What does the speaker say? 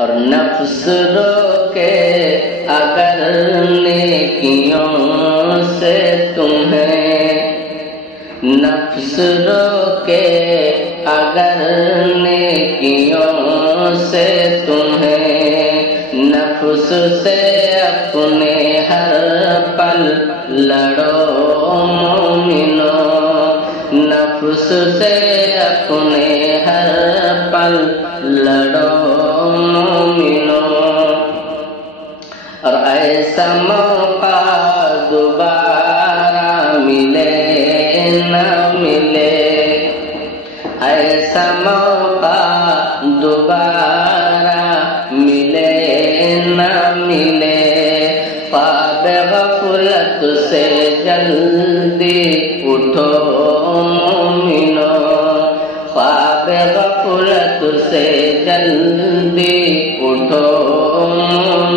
اور نفس روکے اگر نیکیوں سے تمہیں، نفس روکے اگر نیکیوں سے تمہیں، نفس سے اپنے ہر پل لڑو مومنو، نفس سے اپنے ہر پل لڑو مومنو، اور ایسا موقع دوبارہ ملے نہ ملے، ایسا موقع دوبارہ ملے نہ ملے، خواب غفلت سے جلدی اٹھو مومنو، خواب غفلت سے جلدی اٹھو مومنو،